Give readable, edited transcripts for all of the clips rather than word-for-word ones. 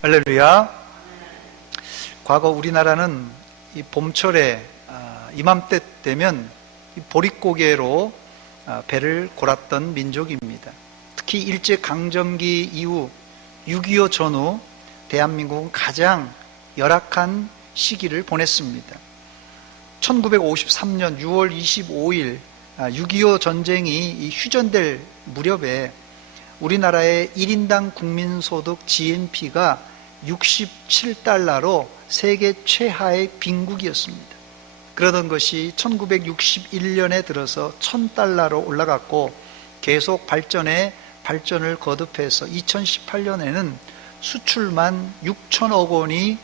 할렐루야. 과거 우리나라는 이 봄철에 이맘때 되면 보릿고개로 배를 골았던 민족입니다. 특히 일제강점기 이후 6.25 전후 대한민국은 가장 열악한 시기를 보냈습니다. 1953년 6월 25일 6.25 전쟁이 휴전될 무렵에 우리나라의 1인당 국민소득 GNP가 67달러로 세계 최하의 빈국이었습니다. 그러던 것이 1961년에 들어서 1000달러로 올라갔고 계속 발전을 거듭해서 2018년에는 수출만 6천억 원이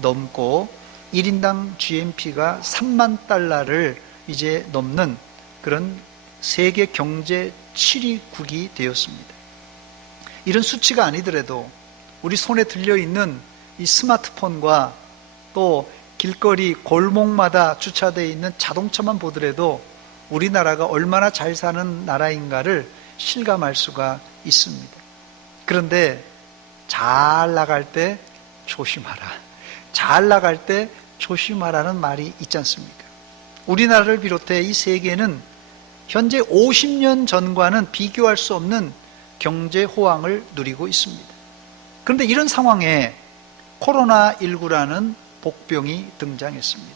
넘고 1인당 GNP가 3만 달러를 이제 넘는 그런 세계 경제 7위국이 되었습니다. 이런 수치가 아니더라도 우리 손에 들려있는 이 스마트폰과 또 길거리 골목마다 주차되어 있는 자동차만 보더라도 우리나라가 얼마나 잘 사는 나라인가를 실감할 수가 있습니다. 그런데 잘 나갈 때 조심하라. 잘 나갈 때 조심하라는 말이 있지 않습니까? 우리나라를 비롯해 이 세계는 현재 50년 전과는 비교할 수 없는 경제 호황을 누리고 있습니다. 그런데 이런 상황에 코로나19라는 복병이 등장했습니다.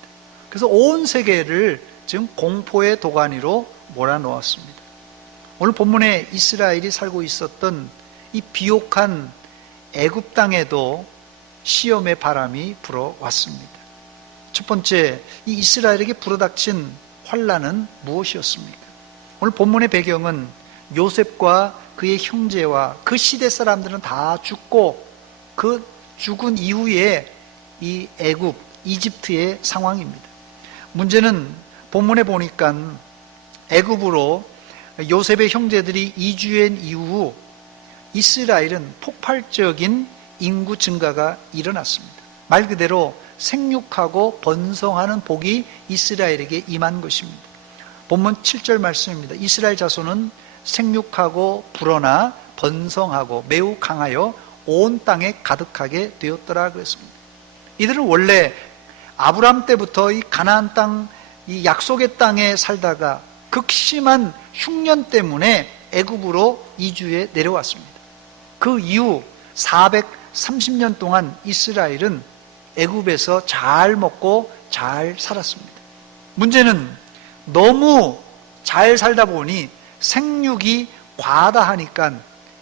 그래서 온 세계를 지금 공포의 도가니로 몰아넣었습니다. 오늘 본문에 이스라엘이 살고 있었던 이 비옥한 애굽 땅에도 시험의 바람이 불어왔습니다. 첫 번째, 이 이스라엘에게 불어닥친 환난은 무엇이었습니까? 오늘 본문의 배경은 요셉과 그의 형제와 그 시대 사람들은 다 죽고 그 죽은 이후에 이 애굽, 이집트의 상황입니다. 문제는 본문에 보니까 애굽으로 요셉의 형제들이 이주한 이후 이스라엘은 폭발적인 인구 증가가 일어났습니다. 말 그대로 생육하고 번성하는 복이 이스라엘에게 임한 것입니다. 본문 7절 말씀입니다. 이스라엘 자손은 생육하고 불어나 번성하고 매우 강하여 온 땅에 가득하게 되었더라 그랬습니다. 이들은 원래 아브람 때부터 이 가나안 땅, 이 약속의 땅에 살다가 극심한 흉년 때문에 애굽으로 이주해 내려왔습니다. 그 이후 430년 동안 이스라엘은 애굽에서 잘 먹고 잘 살았습니다. 문제는 너무 잘 살다 보니 생육이 과다하니까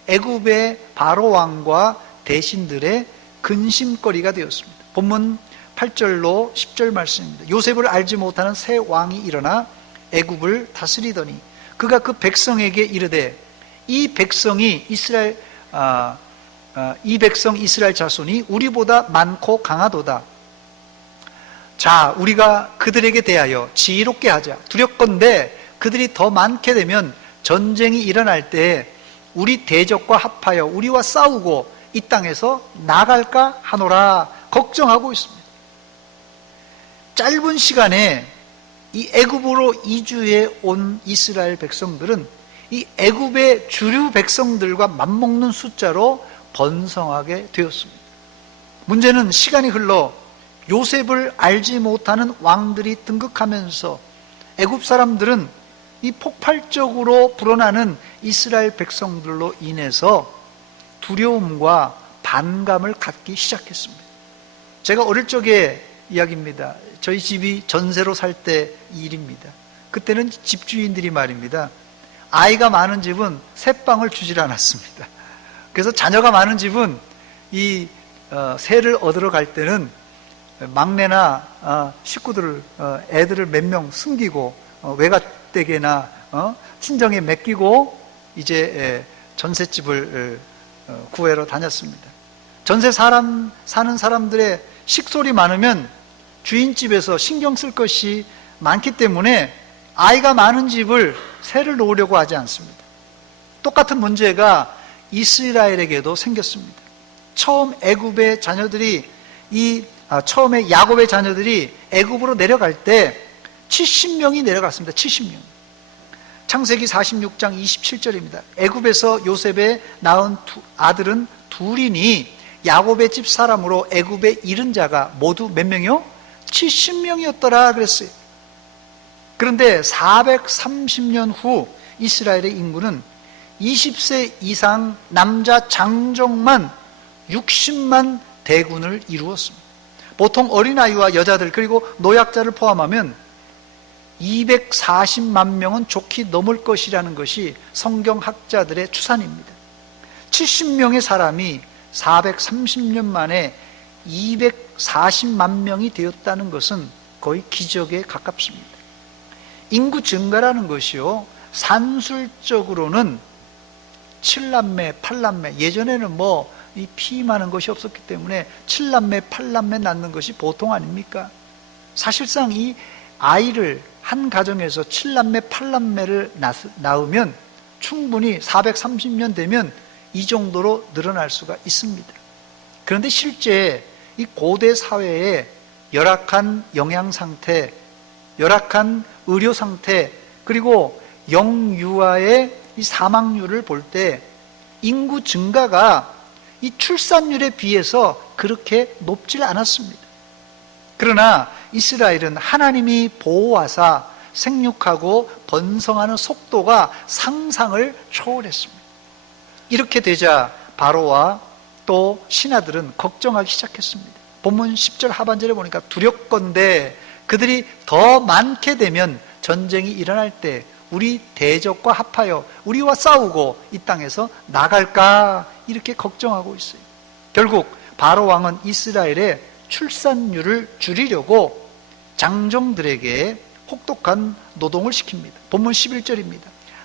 애굽의 바로 왕과 대신들의 근심거리가 되었습니다. 본문 8절로 10절 말씀입니다. 요셉을 알지 못하는 새 왕이 일어나 애굽을 다스리더니 그가 그 백성에게 이르되 이 백성 이스라엘 자손이 우리보다 많고 강하도다. 자, 우리가 그들에게 대하여 지혜롭게 하자. 두렵건대 그들이 더 많게 되면 전쟁이 일어날 때 우리 대적과 합하여 우리와 싸우고 이 땅에서 나갈까 하노라 걱정하고 있습니다. 짧은 시간에 이 애굽으로 이주해 온 이스라엘 백성들은 이 애굽의 주류 백성들과 맞먹는 숫자로 번성하게 되었습니다. 문제는 시간이 흘러 요셉을 알지 못하는 왕들이 등극하면서 애굽 사람들은 이 폭발적으로 불어나는 이스라엘 백성들로 인해서 두려움과 반감을 갖기 시작했습니다. 제가 어릴 적의 이야기입니다. 저희 집이 전세로 살 때 일입니다. 그때는 집주인들이 말입니다. 아이가 많은 집은 새빵을 주질 않았습니다. 그래서 자녀가 많은 집은 이 새를 얻으러 갈 때는 막내나 식구들을 애들을 몇 명 숨기고 외갓댁에나 친정에 맡기고 이제 전셋집을 구하러 다녔습니다. 전세 사는 사람들의 식솔이 많으면 주인집에서 신경 쓸 것이 많기 때문에 아이가 많은 집을 새를 놓으려고 하지 않습니다. 똑같은 문제가 이스라엘에게도 생겼습니다. 처음 애굽의 자녀들이 처음에 야곱의 자녀들이 애굽으로 내려갈 때 70명이 내려갔습니다. 70명. 창세기 46장 27절입니다. 애굽에서 요셉의 낳은 아들은 둘이니 야곱의 집 사람으로 애굽에 이른 자가 모두 몇 명이요? 70명이었더라 그랬어요. 그런데 430년 후 이스라엘의 인구는 20세 이상 남자 장정만 60만 대군을 이루었습니다. 보통 어린아이와 여자들 그리고 노약자를 포함하면 240만 명은 좋게 넘을 것이라는 것이 성경학자들의 추산입니다. 70명의 사람이 430년 만에 240만 명이 되었다는 것은 거의 기적에 가깝습니다. 인구 증가라는 것이요, 산술적으로는 7남매, 8남매, 예전에는 이 피 많은 것이 없었기 때문에 7남매, 8남매 낳는 것이 보통 아닙니까? 사실상 이 아이를 한 가정에서 7남매, 8남매를 낳으면 충분히 430년 되면 이 정도로 늘어날 수가 있습니다. 그런데 실제 이 고대 사회의 열악한 영양 상태, 열악한 의료 상태, 그리고 영유아의 이 사망률을 볼 때 인구 증가가 이 출산율에 비해서 그렇게 높질 않았습니다. 그러나 이스라엘은 하나님이 보호하사 생육하고 번성하는 속도가 상상을 초월했습니다. 이렇게 되자 바로와 또 신하들은 걱정하기 시작했습니다. 본문 10절 하반절에 보니까 두렵건대 그들이 더 많게 되면 전쟁이 일어날 때 우리 대적과 합하여 우리와 싸우고 이 땅에서 나갈까 이렇게 걱정하고 있어요. 결국 바로 왕은 이스라엘의 출산율을 줄이려고 장정들에게 혹독한 노동을 시킵니다. 본문 11절입니다.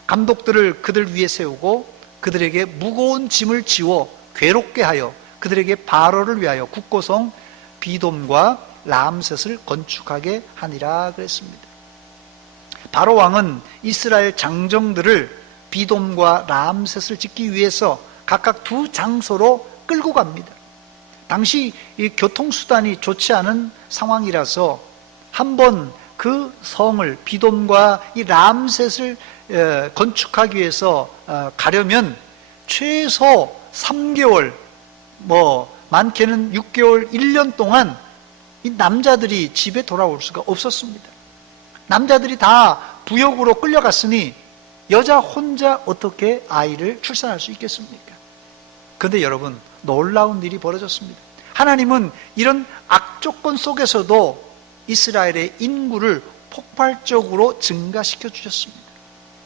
감독들을 그들 위에 세우고 그들에게 무거운 짐을 지워 괴롭게 하여 그들에게 바로를 위하여 국고성 비돔과 람셋을 건축하게 하니라 그랬습니다. 바로 왕은 이스라엘 장정들을 비돔과 람셋을 짓기 위해서 각각 두 장소로 끌고 갑니다. 당시 이 교통수단이 좋지 않은 상황이라서 한번 그 성을 비돔과 이 람셋을 건축하기 위해서 가려면 최소 3개월, 많게는 6개월, 1년 동안 이 남자들이 집에 돌아올 수가 없었습니다. 남자들이 다 부역으로 끌려갔으니 여자 혼자 어떻게 아이를 출산할 수 있겠습니까? 그런데 여러분, 놀라운 일이 벌어졌습니다. 하나님은 이런 악조건 속에서도 이스라엘의 인구를 폭발적으로 증가시켜 주셨습니다.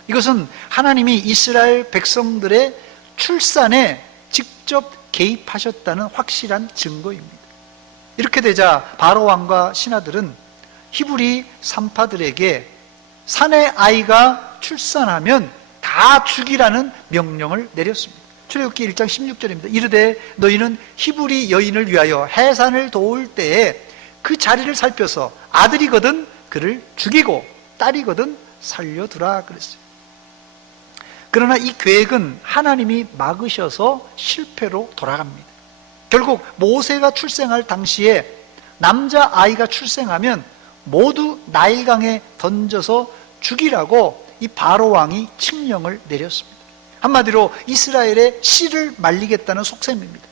이것은 하나님이 이스라엘 백성들의 출산에 직접 개입하셨다는 확실한 증거입니다. 이렇게 되자 바로 왕과 신하들은 히브리 산파들에게 사내 아이가 출산하면 다 죽이라는 명령을 내렸습니다. 출애굽기 1장 16절입니다. 이르되 너희는 히브리 여인을 위하여 해산을 도울 때에 그 자리를 살펴서 아들이거든 그를 죽이고 딸이거든 살려두라 그랬어요. 그러나 이 계획은 하나님이 막으셔서 실패로 돌아갑니다. 결국 모세가 출생할 당시에 남자 아이가 출생하면 모두 나일강에 던져서 죽이라고 이 바로 왕이 칙령을 내렸습니다. 한마디로 이스라엘의 씨를 말리겠다는 속셈입니다.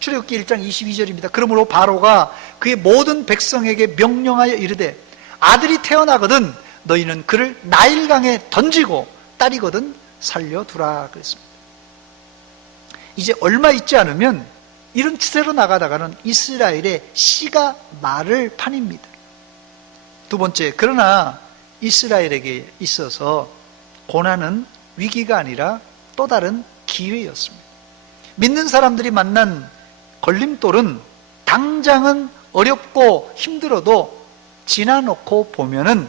출애굽기 1장 22절입니다. 그러므로 바로가 그의 모든 백성에게 명령하여 이르되 아들이 태어나거든 너희는 그를 나일강에 던지고 딸이거든 살려두라 그랬습니다. 이제 얼마 있지 않으면 이런 추세로 나가다가는 이스라엘의 씨가 마를 판입니다. 두 번째, 그러나 이스라엘에게 있어서 고난은 위기가 아니라 또 다른 기회였습니다. 믿는 사람들이 만난 걸림돌은 당장은 어렵고 힘들어도 지나놓고 보면은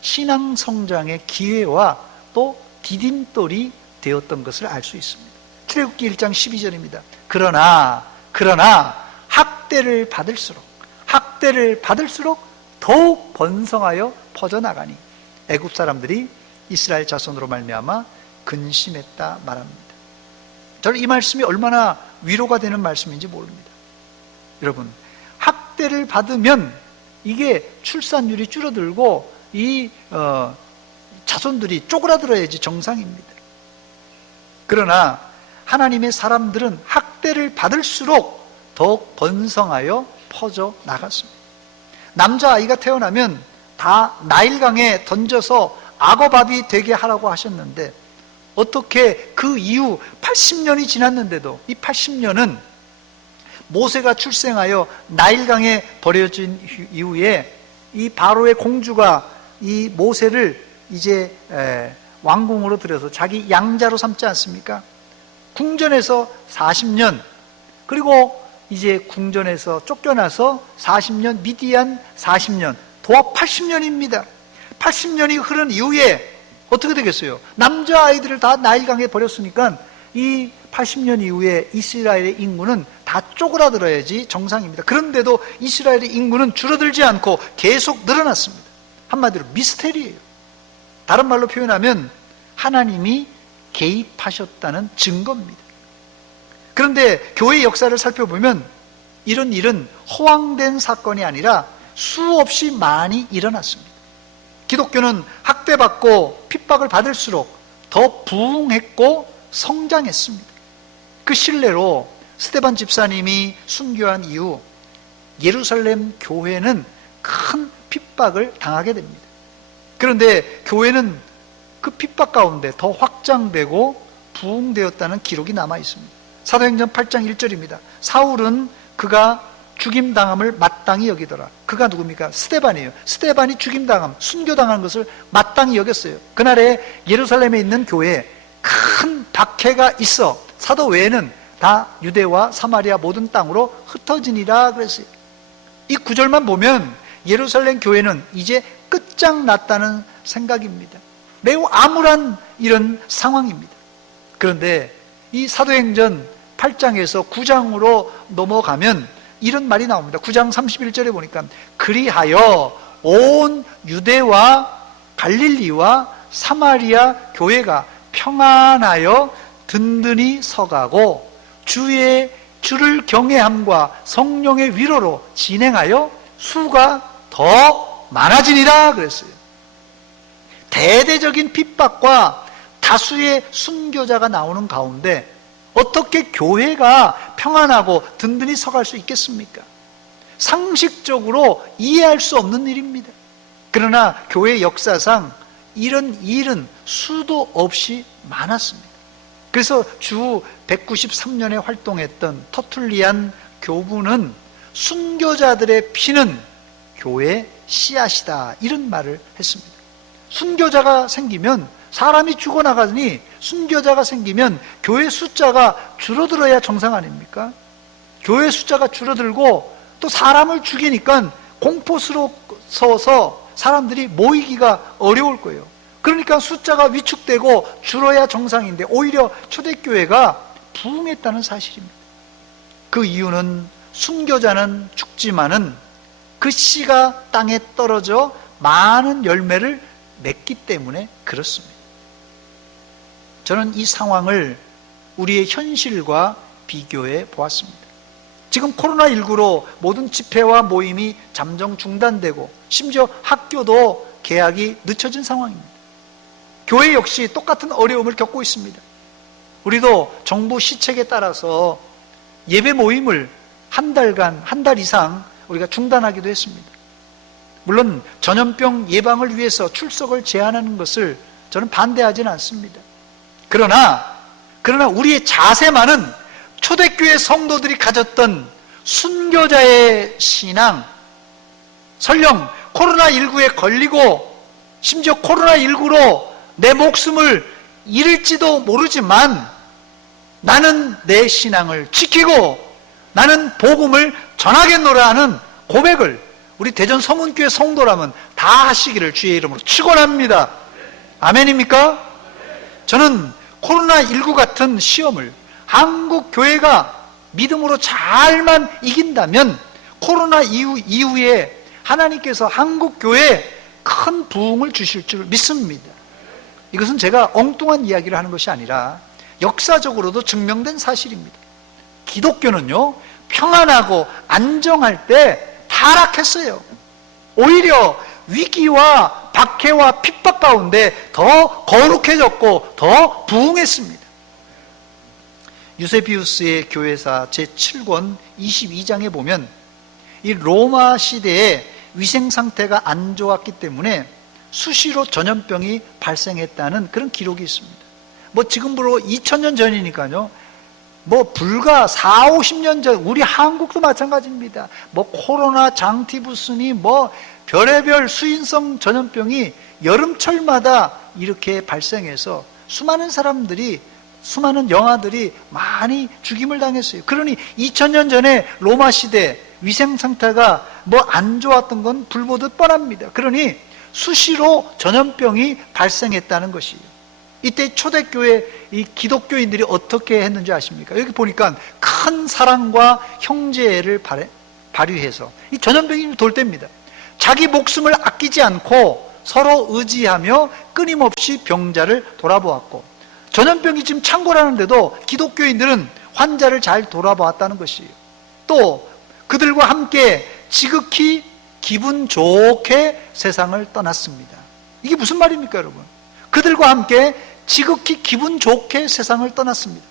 신앙 성장의 기회와 또 디딤돌이 되었던 것을 알 수 있습니다. 출애굽기 1장 12절입니다. 그러나 학대를 받을수록 더욱 번성하여 퍼져나가니 애굽 사람들이 이스라엘 자손으로 말미암아 근심했다 말합니다. 저는 이 말씀이 얼마나 위로가 되는 말씀인지 모릅니다. 여러분, 학대를 받으면 이게 출산율이 줄어들고 이 자손들이 쪼그라들어야지 정상입니다. 그러나 하나님의 사람들은 학대를 받을수록 더욱 번성하여 퍼져 나갔습니다. 남자아이가 태어나면 다 나일강에 던져서 악어밥이 되게 하라고 하셨는데, 어떻게 그 이후 80년이 지났는데도 이 80년은 모세가 출생하여 나일강에 버려진 이후에 이 바로의 공주가 이 모세를 이제 왕궁으로 들여서 자기 양자로 삼지 않습니까? 궁전에서 40년, 그리고 이제 궁전에서 쫓겨나서 40년, 미디안 40년, 도합 80년입니다. 80년이 흐른 이후에 어떻게 되겠어요? 남자아이들을 다 나일강에 버렸으니까 이 80년 이후에 이스라엘의 인구는 다 쪼그라들어야지 정상입니다. 그런데도 이스라엘의 인구는 줄어들지 않고 계속 늘어났습니다. 한마디로 미스테리예요. 다른 말로 표현하면 하나님이 개입하셨다는 증거입니다. 그런데 교회의 역사를 살펴보면 이런 일은 허황된 사건이 아니라 수없이 많이 일어났습니다. 기독교는 학대받고 핍박을 받을수록 더 부흥했고 성장했습니다. 그 신뢰로 스데반 집사님이 순교한 이후 예루살렘 교회는 큰 핍박을 당하게 됩니다. 그런데 교회는 그 핍박 가운데 더 확장되고 부흥되었다는 기록이 남아 있습니다. 사도행전 8장 1절입니다. 사울은 그가 죽임당함을 마땅히 여기더라. 그가 누굽니까? 스데반이에요. 스데반이 죽임당함, 순교당한 것을 마땅히 여겼어요. 그날에 예루살렘에 있는 교회에 큰 박해가 있어 사도 외에는 다 유대와 사마리아 모든 땅으로 흩어지니라 그랬어요. 이 구절만 보면 예루살렘 교회는 이제 끝장났다는 생각입니다. 매우 암울한 이런 상황입니다. 그런데 이 사도행전 8장에서 9장으로 넘어가면 이런 말이 나옵니다. 9장 31절에 보니까 그리하여 온 유대와 갈릴리와 사마리아 교회가 평안하여 든든히 서가고 주를 경외함과 성령의 위로로 진행하여 수가 더 많아지니라 그랬어요. 대대적인 핍박과 다수의 순교자가 나오는 가운데 어떻게 교회가 평안하고 든든히 서갈 수 있겠습니까? 상식적으로 이해할 수 없는 일입니다. 그러나 교회 역사상 이런 일은 수도 없이 많았습니다. 그래서 주 193년에 활동했던 터툴리안 교부는 순교자들의 피는 교회의 씨앗이다, 이런 말을 했습니다. 순교자가 생기면 사람이 죽어나가니 순교자가 생기면 교회 숫자가 줄어들어야 정상 아닙니까? 교회 숫자가 줄어들고 또 사람을 죽이니까 공포스러워서 사람들이 모이기가 어려울 거예요. 그러니까 숫자가 위축되고 줄어야 정상인데 오히려 초대교회가 부흥했다는 사실입니다. 그 이유는 순교자는 죽지만은 그 씨가 땅에 떨어져 많은 열매를 맺기 때문에 그렇습니다. 저는 이 상황을 우리의 현실과 비교해 보았습니다. 지금 코로나19로 모든 집회와 모임이 잠정 중단되고 심지어 학교도 개학이 늦춰진 상황입니다. 교회 역시 똑같은 어려움을 겪고 있습니다. 우리도 정부 시책에 따라서 예배 모임을 한 달 이상 우리가 중단하기도 했습니다. 물론 전염병 예방을 위해서 출석을 제한하는 것을 저는 반대하지는 않습니다. 그러나 우리의 자세만은 초대교회 성도들이 가졌던 순교자의 신앙, 설령 코로나19에 걸리고 심지어 코로나19로 내 목숨을 잃을지도 모르지만 나는 내 신앙을 지키고 나는 복음을 전하겠노라 하는 고백을 우리 대전 성운교회 성도라면 다 하시기를 주의 이름으로 축원합니다. 아멘입니까? 저는 코로나19 같은 시험을 한국 교회가 믿음으로 잘만 이긴다면 코로나 이후에 하나님께서 한국 교회에 큰 부흥을 주실 줄 믿습니다. 이것은 제가 엉뚱한 이야기를 하는 것이 아니라 역사적으로도 증명된 사실입니다. 기독교는요, 평안하고 안정할 때 타락했어요. 오히려 위기와 박해와 핍박 가운데 더 거룩해졌고 더 부흥했습니다. 유세비우스의 교회사 제7권 22장에 보면 이 로마 시대에 위생 상태가 안 좋았기 때문에 수시로 전염병이 발생했다는 그런 기록이 있습니다. 뭐 지금으로 2000년 전이니까요. 뭐 불과 4, 50년 전 우리 한국도 마찬가지입니다. 뭐 코로나, 장티푸스니 뭐 별의별 수인성 전염병이 여름철마다 이렇게 발생해서 수많은 사람들이, 수많은 영아들이 많이 죽임을 당했어요. 그러니 2000년 전에 로마 시대 위생 상태가 뭐 안 좋았던 건 불보듯 뻔합니다. 그러니 수시로 전염병이 발생했다는 것이에요. 이때 초대교회 이 기독교인들이 어떻게 했는지 아십니까? 여기 보니까 큰 사랑과 형제를 발휘해서 이 전염병이 돌 때입니다. 자기 목숨을 아끼지 않고 서로 의지하며 끊임없이 병자를 돌아보았고, 전염병이 지금 창궐하는데도 기독교인들은 환자를 잘 돌아보았다는 것이에요. 또 그들과 함께 지극히 기분 좋게 세상을 떠났습니다. 이게 무슨 말입니까, 여러분? 그들과 함께 지극히 기분 좋게 세상을 떠났습니다.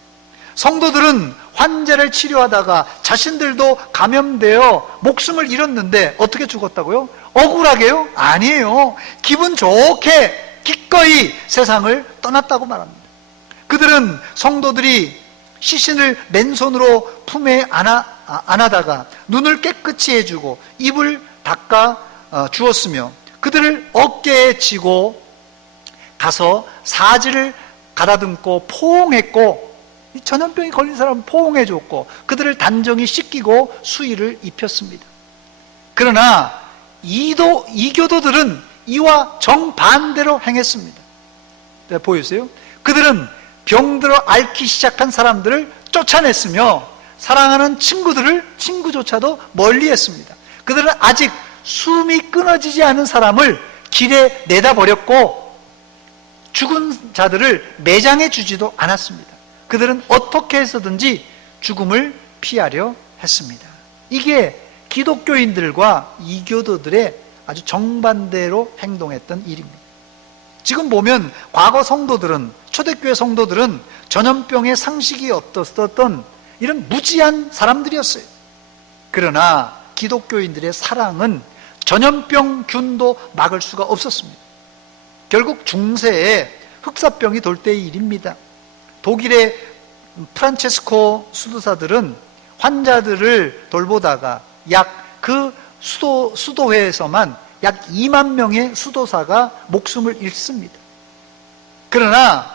성도들은 환자를 치료하다가 자신들도 감염되어 목숨을 잃었는데 어떻게 죽었다고요? 억울하게요? 아니에요. 기분 좋게 기꺼이 세상을 떠났다고 말합니다. 그들은 성도들이 시신을 맨손으로 품에 안아다가 눈을 깨끗이 해주고 입을 닦아 주었으며, 그들을 어깨에 지고 가서 사지를 가다듬고 포옹했고, 이 전염병이 걸린 사람은 포옹해 줬고, 그들을 단정히 씻기고 수의를 입혔습니다. 그러나 이교도들은 이와 정반대로 행했습니다. 네, 보이세요? 그들은 병들어 앓기 시작한 사람들을 쫓아냈으며 사랑하는 친구조차도 멀리했습니다. 그들은 아직 숨이 끊어지지 않은 사람을 길에 내다 버렸고 죽은 자들을 매장해 주지도 않았습니다. 그들은 어떻게 해서든지 죽음을 피하려 했습니다. 이게 기독교인들과 이교도들의 아주 정반대로 행동했던 일입니다. 지금 보면 과거 성도들은, 초대교회 성도들은 전염병의 상식이 없었던 이런 무지한 사람들이었어요. 그러나 기독교인들의 사랑은 전염병균도 막을 수가 없었습니다. 결국 중세에 흑사병이 돌 때의 일입니다. 독일의 프란체스코 수도사들은 환자들을 돌보다가 그 수도회에서만 약 2만 명의 수도사가 목숨을 잃습니다. 그러나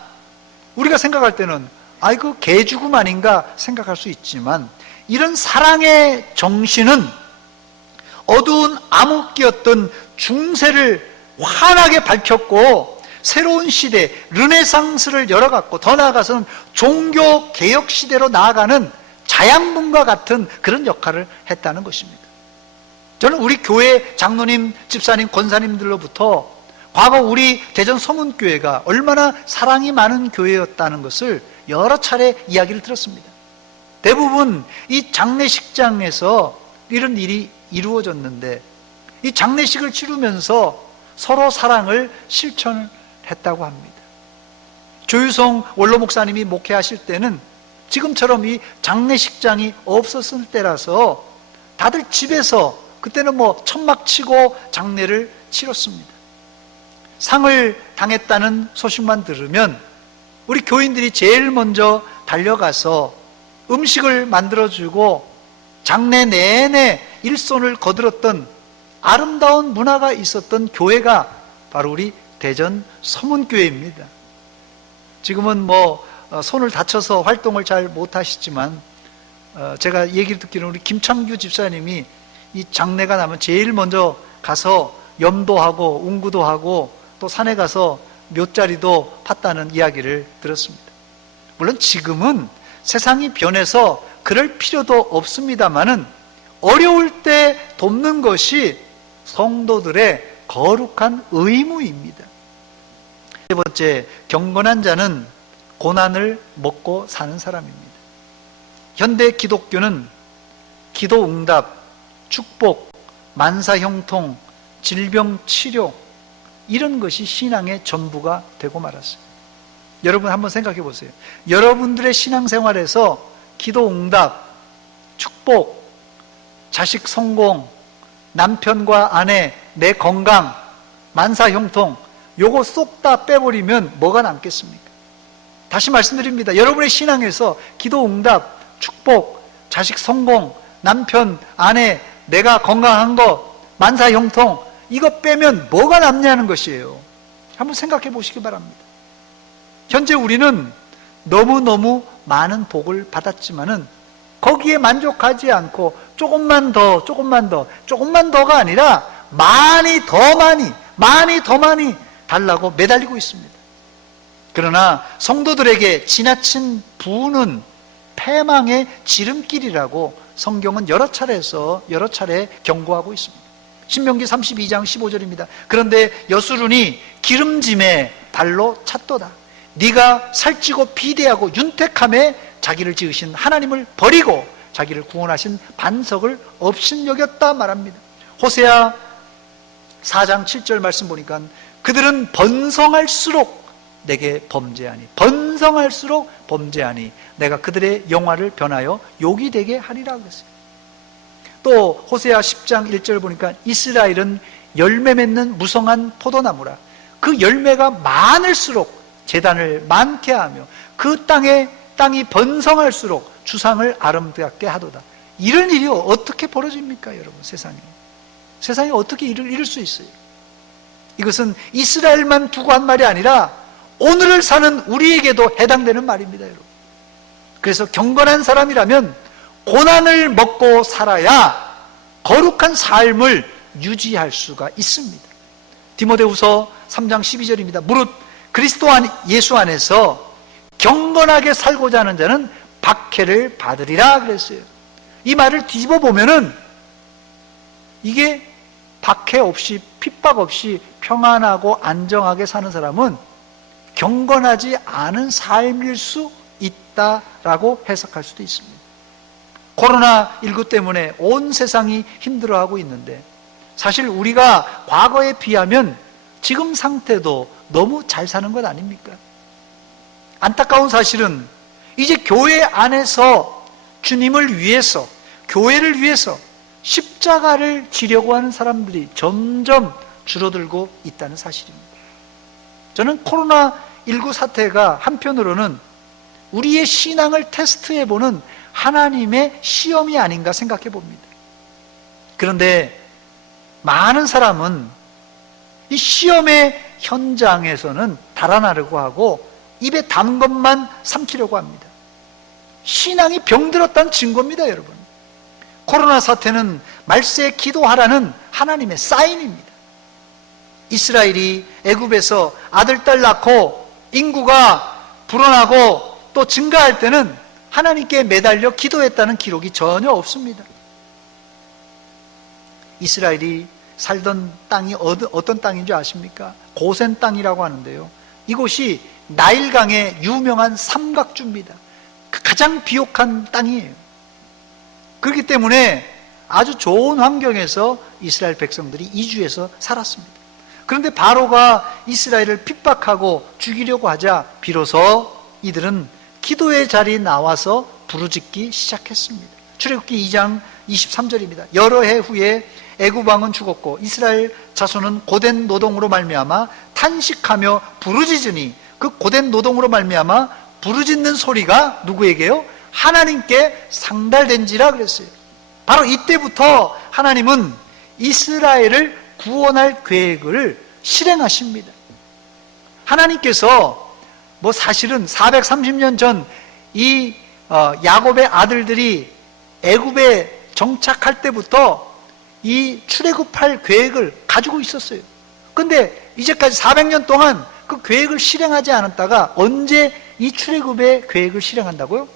우리가 생각할 때는 아이고 개죽음 아닌가 생각할 수 있지만, 이런 사랑의 정신은 어두운 암흑기였던 중세를 환하게 밝혔고 새로운 시대 르네상스를 열어갔고, 더 나아가서는 종교 개혁 시대로 나아가는 자양분과 같은 그런 역할을 했다는 것입니다. 저는 우리 교회 장로님, 집사님, 권사님들로부터 과거 우리 대전 서문교회가 얼마나 사랑이 많은 교회였다는 것을 여러 차례 이야기를 들었습니다. 대부분 이 장례식장에서 이런 일이 이루어졌는데, 이 장례식을 치르면서 서로 사랑을 실천했다고 합니다. 조유성 원로 목사님이 목회하실 때는 지금처럼 이 장례식장이 없었을 때라서 다들 집에서, 그때는 뭐 천막 치고 장례를 치렀습니다. 상을 당했다는 소식만 들으면 우리 교인들이 제일 먼저 달려가서 음식을 만들어주고 장례 내내 일손을 거들었던 아름다운 문화가 있었던 교회가 바로 우리 대전 서문교회입니다. 지금은 뭐 손을 다쳐서 활동을 잘 못하시지만 제가 얘기를 듣기로는 우리 김창규 집사님이 이 장례가 나면 제일 먼저 가서 염도하고 운구도 하고 또 산에 가서 묘자리도 팠다는 이야기를 들었습니다. 물론 지금은 세상이 변해서 그럴 필요도 없습니다만은 어려울 때 돕는 것이 성도들의 거룩한 의무입니다. 세 번째, 경건한 자는 고난을 먹고 사는 사람입니다. 현대 기독교는 기도 응답, 축복, 만사 형통, 질병 치료, 이런 것이 신앙의 전부가 되고 말았어요. 여러분 한번 생각해 보세요. 여러분들의 신앙생활에서 기도 응답, 축복, 자식 성공, 남편과 아내, 내 건강, 만사 형통, 요거 쏙 다 빼버리면 뭐가 남겠습니까? 다시 말씀드립니다. 여러분의 신앙에서 기도 응답, 축복, 자식 성공, 남편, 아내, 내가 건강한 거, 만사 형통, 이거 빼면 뭐가 남냐는 것이에요. 한번 생각해 보시기 바랍니다. 현재 우리는 너무너무 많은 복을 받았지만은 거기에 만족하지 않고 조금만 더가 아니라 많이 더 많이 달라고 매달리고 있습니다. 그러나 성도들에게 지나친 부는 패망의 지름길이라고 성경은 여러 차례 경고하고 있습니다. 신명기 32장 15절입니다. 그런데 여수론이 기름짐에 발로 찼도다. 네가 살찌고 비대하고 윤택함에 자기를 지으신 하나님을 버리고 자기를 구원하신 반석을 업신여겼다 말합니다. 호세아 4장 7절 말씀 보니까 그들은 번성할수록 내게 범죄하니, 번성할수록 범죄하니 내가 그들의 영화를 변하여 욕이 되게 하리라 그랬어요. 또 호세아 10장 1절 보니까 이스라엘은 열매 맺는 무성한 포도나무라. 그 열매가 많을수록 제단을 많게 하며 그 땅이 번성할수록 주상을 아름답게 하도다. 이런 일이 어떻게 벌어집니까, 여러분? 세상에 어떻게 이룰 수 있어요? 이것은 이스라엘만 두고 한 말이 아니라 오늘을 사는 우리에게도 해당되는 말입니다, 여러분. 그래서 경건한 사람이라면 고난을 먹고 살아야 거룩한 삶을 유지할 수가 있습니다. 디모데후서 3장 12절입니다. 무릇 그리스도 예수 안에서 경건하게 살고자 하는 자는 박해를 받으리라 그랬어요. 이 말을 뒤집어 보면은 이게 박해 없이 핍박 없이 평안하고 안정하게 사는 사람은 경건하지 않은 삶일 수 있다라고 해석할 수도 있습니다. 코로나19 때문에 온 세상이 힘들어하고 있는데 사실 우리가 과거에 비하면 지금 상태도 너무 잘 사는 것 아닙니까? 안타까운 사실은 이제 교회 안에서 주님을 위해서, 교회를 위해서 십자가를 지려고 하는 사람들이 점점 줄어들고 있다는 사실입니다. 저는 코로나19 사태가 한편으로는 우리의 신앙을 테스트해보는 하나님의 시험이 아닌가 생각해 봅니다. 그런데 많은 사람은 이 시험의 현장에서는 달아나려고 하고 입에 단 것만 삼키려고 합니다. 신앙이 병들었다는 증거입니다, 여러분. 코로나 사태는 말세 기도하라는 하나님의 사인입니다. 이스라엘이 애굽에서 아들, 딸 낳고 인구가 불어나고 또 증가할 때는 하나님께 매달려 기도했다는 기록이 전혀 없습니다. 이스라엘이 살던 땅이 어떤 땅인 줄 아십니까? 고센 땅이라고 하는데요. 이곳이 나일강의 유명한 삼각주입니다. 가장 비옥한 땅이에요. 그렇기 때문에 아주 좋은 환경에서 이스라엘 백성들이 이주해서 살았습니다. 그런데 바로가 이스라엘을 핍박하고 죽이려고 하자 비로소 이들은 기도의 자리에 나와서 부르짖기 시작했습니다. 출애굽기 2장 23절입니다. 여러 해 후에 애굽 왕은 죽었고 이스라엘 자손은 고된 노동으로 말미암아 탄식하며 부르짖으니 그 고된 노동으로 말미암아 부르짖는 소리가 누구에게요? 하나님께 상달된지라 그랬어요. 바로 이때부터 하나님은 이스라엘을 구원할 계획을 실행하십니다. 하나님께서 사실은 430년 전 이 야곱의 아들들이 애굽에 정착할 때부터 이 출애굽할 계획을 가지고 있었어요. 근데 이제까지 400년 동안 그 계획을 실행하지 않았다가 언제 이 출애굽의 계획을 실행한다고요?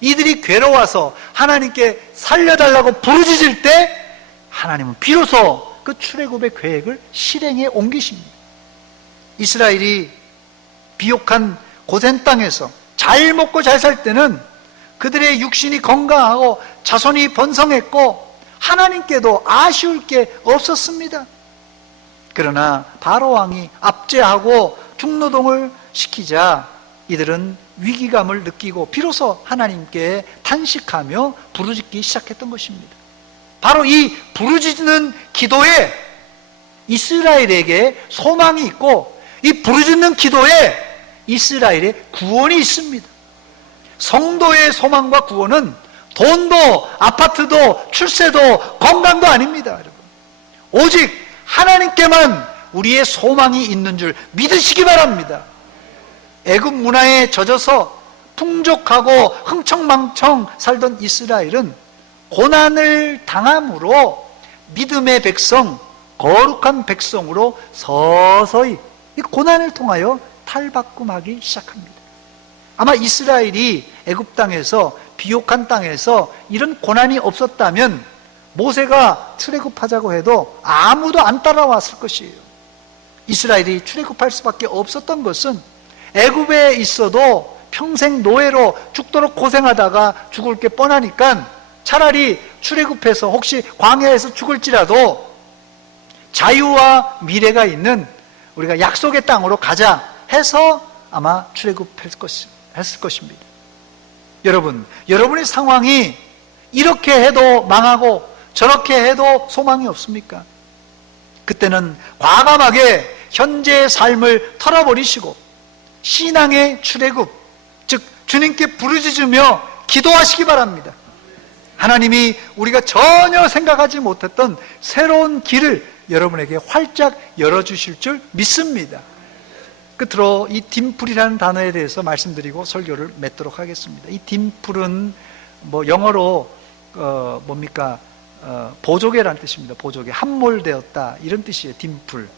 이들이 괴로워서 하나님께 살려달라고 부르짖을 때 하나님은 비로소 그 출애굽의 계획을 실행에 옮기십니다. 이스라엘이 비옥한 고센 땅에서 잘 먹고 잘 살 때는 그들의 육신이 건강하고 자손이 번성했고 하나님께도 아쉬울 게 없었습니다. 그러나 바로 왕이 압제하고 중노동을 시키자 이들은 위기감을 느끼고 비로소 하나님께 탄식하며 부르짖기 시작했던 것입니다. 바로 이 부르짖는 기도에 이스라엘에게 소망이 있고, 이 부르짖는 기도에 이스라엘의 구원이 있습니다. 성도의 소망과 구원은 돈도 아파트도 출세도 건강도 아닙니다, 여러분. 오직 하나님께만 우리의 소망이 있는 줄 믿으시기 바랍니다. 애굽 문화에 젖어서 풍족하고 흥청망청 살던 이스라엘은 고난을 당함으로 믿음의 백성, 거룩한 백성으로 서서히 이 고난을 통하여 탈바꿈하기 시작합니다. 아마 이스라엘이 애굽 땅에서, 비옥한 땅에서 이런 고난이 없었다면 모세가 출애굽하자고 해도 아무도 안 따라왔을 것이에요. 이스라엘이 출애굽할 수밖에 없었던 것은 애굽에 있어도 평생 노예로 죽도록 고생하다가 죽을 게 뻔하니까 차라리 출애굽해서 혹시 광야에서 죽을지라도 자유와 미래가 있는 우리가 약속의 땅으로 가자 해서 아마 출애굽했을 것입니다. 여러분, 여러분의 상황이 이렇게 해도 망하고 저렇게 해도 소망이 없습니까? 그때는 과감하게 현재의 삶을 털어버리시고 신앙의 출애굽, 즉 주님께 부르짖으며 기도하시기 바랍니다. 하나님이 우리가 전혀 생각하지 못했던 새로운 길을 여러분에게 활짝 열어주실 줄 믿습니다. 끝으로 이 딤플이라는 단어에 대해서 말씀드리고 설교를 맺도록 하겠습니다. 이 딤플은 영어로 보조개라는 뜻입니다. 보조개, 함몰되었다 이런 뜻이에요. 딤플.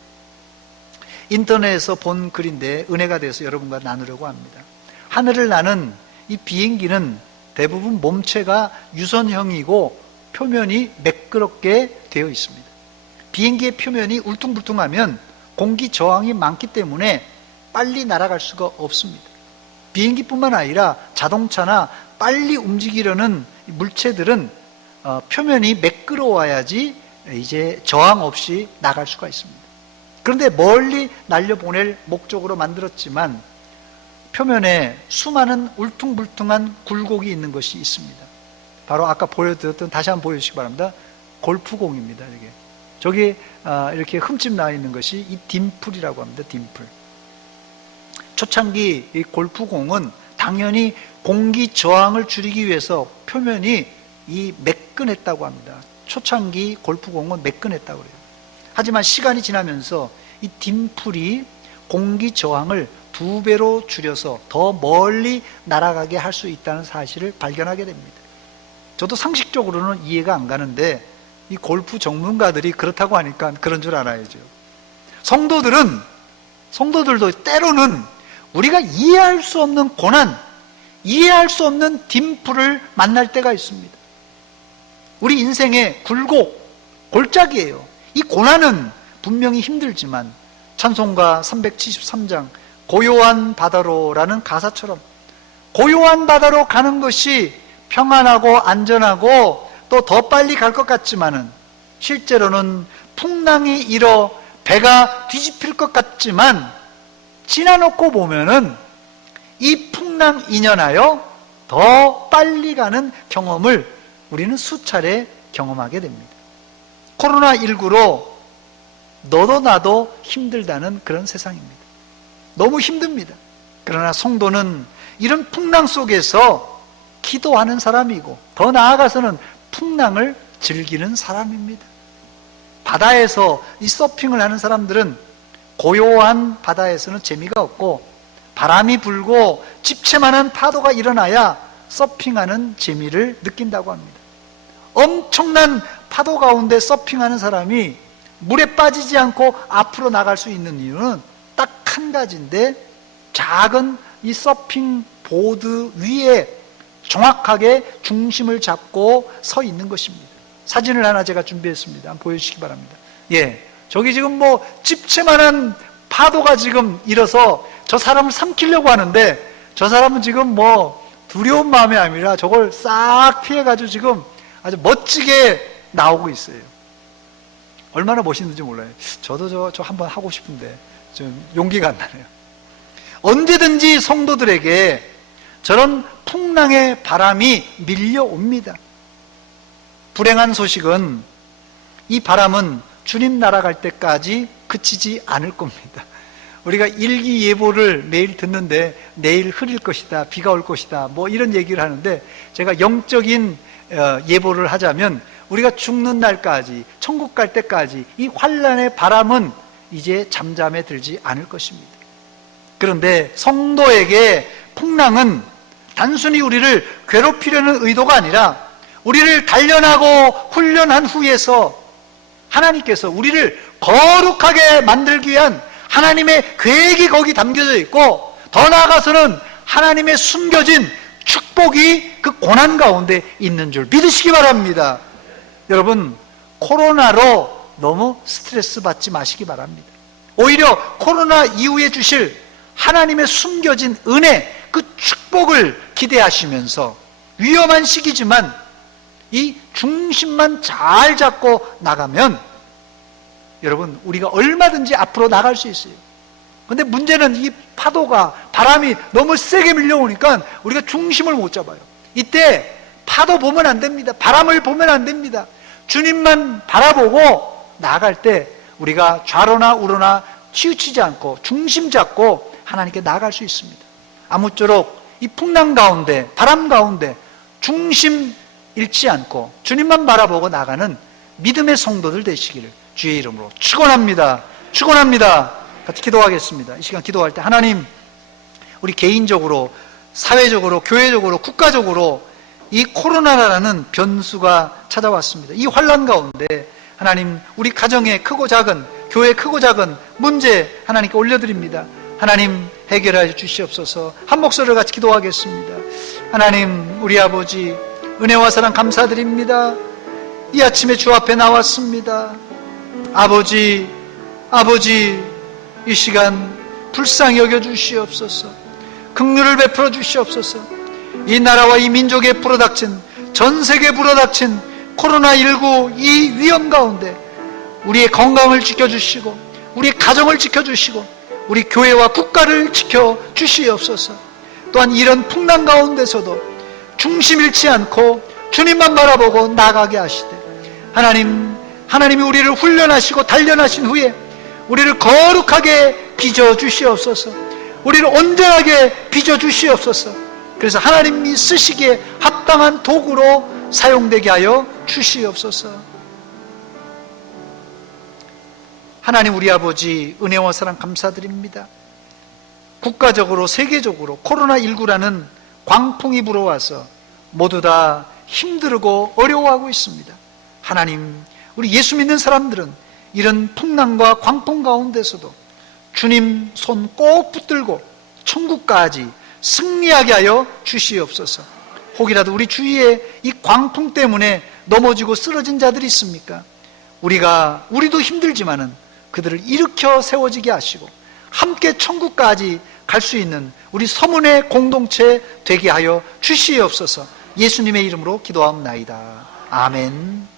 인터넷에서 본 글인데 은혜가 돼서 여러분과 나누려고 합니다. 하늘을 나는 이 비행기는 대부분 몸체가 유선형이고 표면이 매끄럽게 되어 있습니다. 비행기의 표면이 울퉁불퉁하면 공기 저항이 많기 때문에 빨리 날아갈 수가 없습니다. 비행기뿐만 아니라 자동차나 빨리 움직이려는 물체들은 표면이 매끄러워야지 이제 저항 없이 나갈 수가 있습니다. 그런데 멀리 날려보낼 목적으로 만들었지만 표면에 수많은 울퉁불퉁한 굴곡이 있는 것이 있습니다. 바로 아까 보여드렸던, 다시 한번 보여주시기 바랍니다. 골프공입니다. 이게. 저기 이렇게 흠집 나 있는 것이 이 딤플이라고 합니다. 딤플. 초창기 이 골프공은 당연히 공기 저항을 줄이기 위해서 표면이 이 매끈했다고 합니다. 초창기 골프공은 매끈했다고 그래요. 하지만 시간이 지나면서 이 딤플이 공기 저항을 2배로 줄여서 더 멀리 날아가게 할 수 있다는 사실을 발견하게 됩니다. 저도 상식적으로는 이해가 안 가는데 이 골프 전문가들이 그렇다고 하니까 그런 줄 알아야죠. 성도들도 때로는 우리가 이해할 수 없는 고난, 이해할 수 없는 딤플을 만날 때가 있습니다. 우리 인생의 굴곡, 골짜기예요. 이 고난은 분명히 힘들지만 찬송가 373장 고요한 바다로라는 가사처럼 고요한 바다로 가는 것이 평안하고 안전하고 또 더 빨리 갈 것 같지만은 실제로는 풍랑이 일어 배가 뒤집힐 것 같지만 지나놓고 보면은 이 풍랑 인연하여 더 빨리 가는 경험을 우리는 수차례 경험하게 됩니다. 코로나19로 너도 나도 힘들다는 그런 세상입니다. 너무 힘듭니다. 그러나 성도는 이런 풍랑 속에서 기도하는 사람이고 더 나아가서는 풍랑을 즐기는 사람입니다. 바다에서 이 서핑을 하는 사람들은 고요한 바다에서는 재미가 없고 바람이 불고 집채만한 파도가 일어나야 서핑하는 재미를 느낀다고 합니다. 엄청난 파도 가운데 서핑하는 사람이 물에 빠지지 않고 앞으로 나갈 수 있는 이유는 딱 한 가지인데 작은 이 서핑 보드 위에 정확하게 중심을 잡고 서 있는 것입니다. 사진을 하나 제가 준비했습니다. 한번 보여주시기 바랍니다. 예, 저기 지금 집채만한 파도가 지금 일어서 저 사람을 삼키려고 하는데 저 사람은 지금 두려운 마음이 아니라 저걸 싹 피해가지고 지금 아주 멋지게 나오고 있어요. 얼마나 멋있는지 몰라요. 저도 저 한번 하고 싶은데 좀 용기가 안 나네요. 언제든지 성도들에게 저런 풍랑의 바람이 밀려옵니다. 불행한 소식은 이 바람은 주님 나라 갈 때까지 그치지 않을 겁니다. 우리가 일기예보를 매일 듣는데 내일 흐릴 것이다, 비가 올 것이다, 뭐 이런 얘기를 하는데, 제가 영적인 예보를 하자면 우리가 죽는 날까지, 천국 갈 때까지 이 환란의 바람은 이제 잠잠에 들지 않을 것입니다. 그런데 성도에게 풍랑은 단순히 우리를 괴롭히려는 의도가 아니라 우리를 단련하고 훈련한 후에서 하나님께서 우리를 거룩하게 만들기 위한 하나님의 계획이 거기 담겨져 있고, 더 나아가서는 하나님의 숨겨진 축복이 그 고난 가운데 있는 줄 믿으시기 바랍니다. 여러분, 코로나로 너무 스트레스 받지 마시기 바랍니다. 오히려 코로나 이후에 주실 하나님의 숨겨진 은혜, 그 축복을 기대하시면서 위험한 시기지만 이 중심만 잘 잡고 나가면 여러분, 우리가 얼마든지 앞으로 나갈 수 있어요. 근데 문제는 이 파도가, 바람이 너무 세게 밀려오니까 우리가 중심을 못 잡아요. 이때 파도 보면 안 됩니다. 바람을 보면 안 됩니다. 주님만 바라보고 나아갈 때 우리가 좌로나 우로나 치우치지 않고 중심 잡고 하나님께 나아갈 수 있습니다. 아무쪼록 이 풍랑 가운데, 바람 가운데 중심 잃지 않고 주님만 바라보고 나가는 믿음의 성도들 되시기를 주의 이름으로 축원합니다. 축원합니다. 같이 기도하겠습니다. 이 시간 기도할 때 하나님, 우리 개인적으로, 사회적으로, 교회적으로, 국가적으로 이 코로나라는 변수가 찾아왔습니다. 이 환란 가운데 하나님, 우리 가정의 크고 작은, 교회 크고 작은 문제 하나님께 올려드립니다. 하나님, 해결하여 주시옵소서. 한 목소리를 같이 기도하겠습니다. 하나님, 우리 아버지 은혜와 사랑 감사드립니다. 이 아침에 주 앞에 나왔습니다. 아버지, 이 시간 불쌍히 여겨 주시옵소서. 긍휼을 베풀어 주시옵소서. 이 나라와 이 민족에 불어닥친, 전 세계에 불어닥친 코로나19 이 위험 가운데 우리의 건강을 지켜주시고, 우리 가정을 지켜주시고, 우리 교회와 국가를 지켜주시옵소서. 또한 이런 풍랑 가운데서도 중심 잃지 않고 주님만 바라보고 나가게 하시되, 하나님이 우리를 훈련하시고 단련하신 후에 우리를 거룩하게 빚어주시옵소서. 우리를 온전하게 빚어주시옵소서. 그래서 하나님이 쓰시기에 합당한 도구로 사용되게 하여 주시옵소서. 하나님, 우리 아버지 은혜와 사랑 감사드립니다. 국가적으로, 세계적으로 코로나19라는 광풍이 불어와서 모두 다 힘들고 어려워하고 있습니다. 하나님, 우리 예수 믿는 사람들은 이런 풍랑과 광풍 가운데서도 주님 손 꼭 붙들고 천국까지 승리하게 하여 주시옵소서. 혹이라도 우리 주위에 이 광풍 때문에 넘어지고 쓰러진 자들이 있습니까? 우리도 힘들지만은 그들을 일으켜 세워지게 하시고 함께 천국까지 갈 수 있는 우리 서문의 공동체 되게 하여 주시옵소서. 예수님의 이름으로 기도하옵나이다. 아멘.